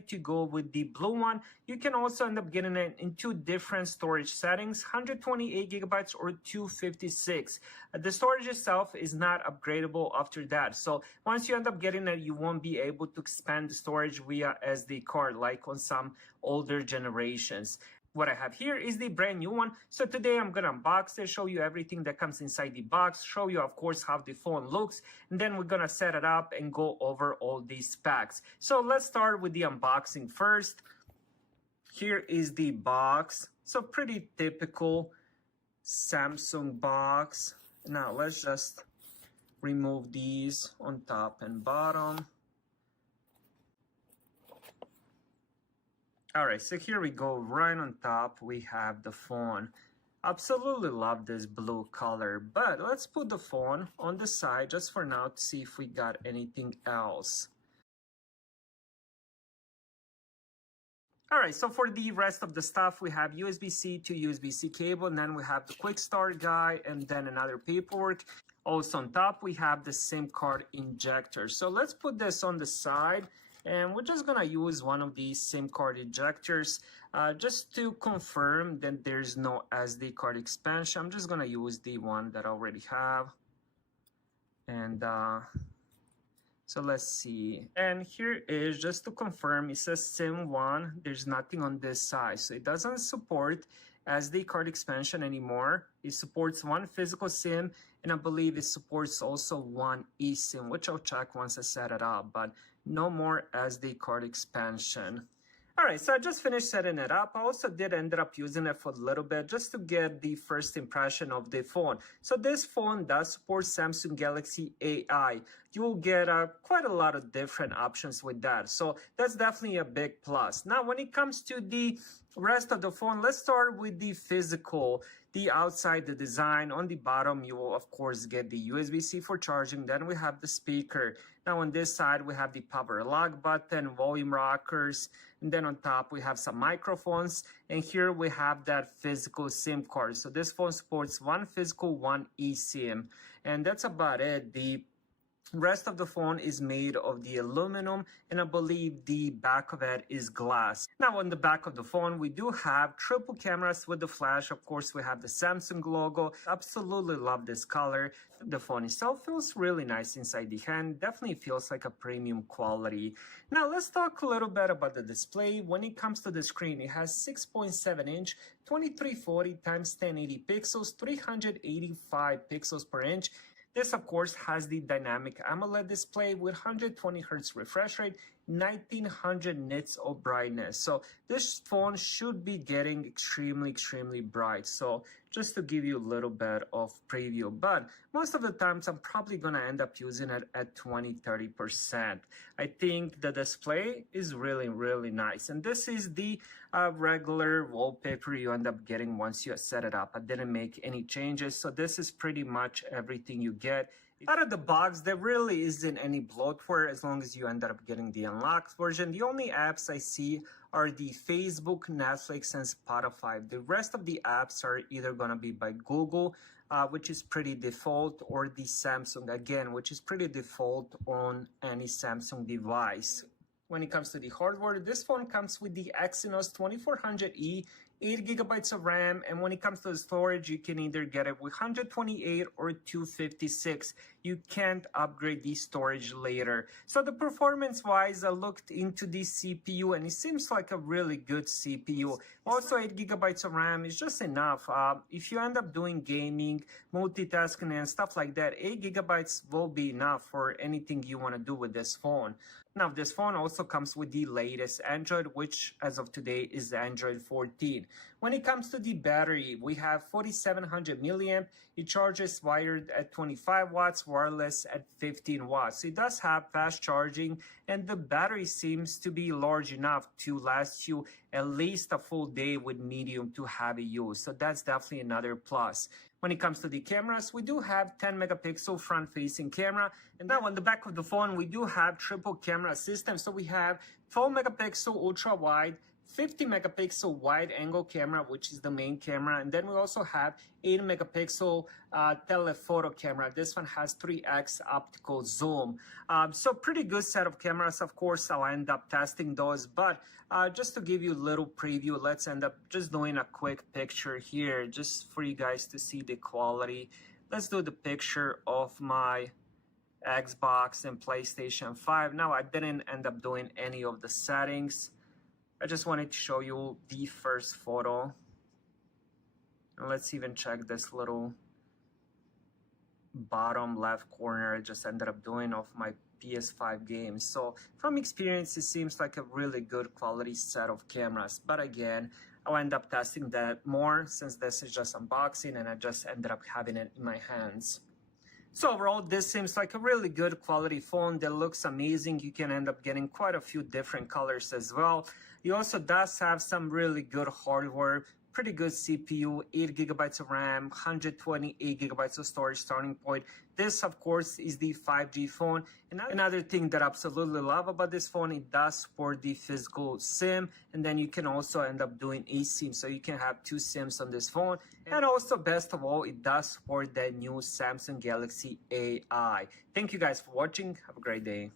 decided to go with the blue one. You can also end up getting it in two different storage settings, 128 gigabytes or 256. The storage itself is not upgradable after that. So once you end up getting it, you won't be able to expand the storage via SD card like on some older generations. What I have here is the brand new one. So today I'm going to unbox it, show you everything that comes inside the box, show you of course how the phone looks, and then we're going to set it up and go over all these specs. So let's start with the unboxing first. Here is the box. So pretty typical Samsung box. Now let's just remove these on top and bottom. All right, so here we go. Right on top, we have the phone. Absolutely love this blue color, but let's put the phone on the side just for now to see if we got anything else. All right, so for the rest of the stuff, we have USB-C to USB-C cable, and then we have the quick start guide, and then another paperwork. Also on top, we have the SIM card injector. So let's put this on the side. And we're just gonna use one of these SIM card ejectors just to confirm that there's no SD card expansion. I'm just gonna use the one that I already have. And so let's see. And here is just to confirm, it says SIM 1. There's nothing on this side. So it doesn't support SD card expansion anymore. It supports one physical SIM, and I believe it supports also one eSIM, which I'll check once I set it up, but no more SD card expansion. All right, so I just finished setting it up. I also did end up using it for a little bit just to get the first impression of the phone. So this phone does support Samsung Galaxy AI. You will get quite a lot of different options with that. So that's definitely a big plus. Now, when it comes to the rest of the phone, let's start with the physical, the outside, the design. On the bottom, you will, of course, get the USB-C for charging. Then we have the speaker. Now, on this side, we have the power lock button, volume rockers, and then on top, we have some microphones. And here we have that physical SIM card. So this phone supports one physical, one eSIM. And that's about it. The rest of the phone is made of the aluminum, and I believe the back of it is glass. Now on the back of the phone, we do have triple cameras with the flash. Of course, we have the Samsung logo. Absolutely love this color. The phone itself feels really nice inside the hand. Definitely feels like a premium quality. Now let's talk a little bit about the display. When it comes to the screen, it has 6.7 inch, 2340 x 1080 pixels, 385 pixels per inch. This, of course, has the dynamic AMOLED display with 120 Hz refresh rate, 1900 nits of brightness. So this phone should be getting extremely bright. So just to give you a little bit of preview, but most of the times I'm probably going to end up using it at 20-30%. I think the display is really nice. And this is the regular wallpaper you end up getting once you set it up. I didn't make any changes. So this is pretty much everything you get. Out of the box, there really isn't any bloatware as long as you end up getting the unlocked version. The only apps I see are the Facebook, Netflix, and Spotify. The rest of the apps are either going to be by Google, which is pretty default, or the Samsung, again, which is pretty default on any Samsung device. When it comes to the hardware, this phone comes with the Exynos 2400E, 8 gigabytes of RAM, and when it comes to the storage, you can either get it with 128 or 256. You can't upgrade the storage later. So the performance-wise, I looked into the CPU, and it seems like a really good CPU. Also, 8 gigabytes of RAM is just enough. If you end up doing gaming, multitasking, and stuff like that, 8 gigabytes will be enough for anything you want to do with this phone. Now, this phone also comes with the latest Android, which as of today is Android 14. When it comes to the battery, we have 4700 milliamp. It charges wired at 25 watts, wireless at 15 watts. So it does have fast charging, and the battery seems to be large enough to last you at least a full day with medium to heavy use. So that's definitely another plus. When it comes to the cameras, we do have 10 megapixel front-facing camera. And now on the back of the phone, we do have triple camera system. So we have 12 megapixel ultra-wide, 50 megapixel wide angle camera, which is the main camera. And then we also have 8 megapixel telephoto camera. This one has 3x optical zoom. So pretty good set of cameras. Of course, I'll end up testing those, but just to give you a little preview, let's end up just doing a quick picture here just for you guys to see the quality. Let's do the picture of my Xbox and PlayStation 5. Now, I didn't end up doing any of the settings. I just wanted to show you the first photo. And let's even check this little bottom left corner I just ended up doing of my PS5 games. So from experience, it seems like a really good quality set of cameras. But again, I'll end up testing that more since this is just unboxing and I just ended up having it in my hands. So overall, this seems like a really good quality phone that looks amazing. You can end up getting quite a few different colors as well. It also does have some really good hardware, pretty good CPU, 8 gigabytes of RAM, 128 gigabytes of storage starting point. This, of course, is the 5G phone. And another thing that I absolutely love about this phone, it does support the physical SIM, and then you can also end up doing eSIM, so you can have 2 SIMs on this phone. And also, best of all, it does support that new Samsung Galaxy AI. Thank you guys for watching. Have a great day.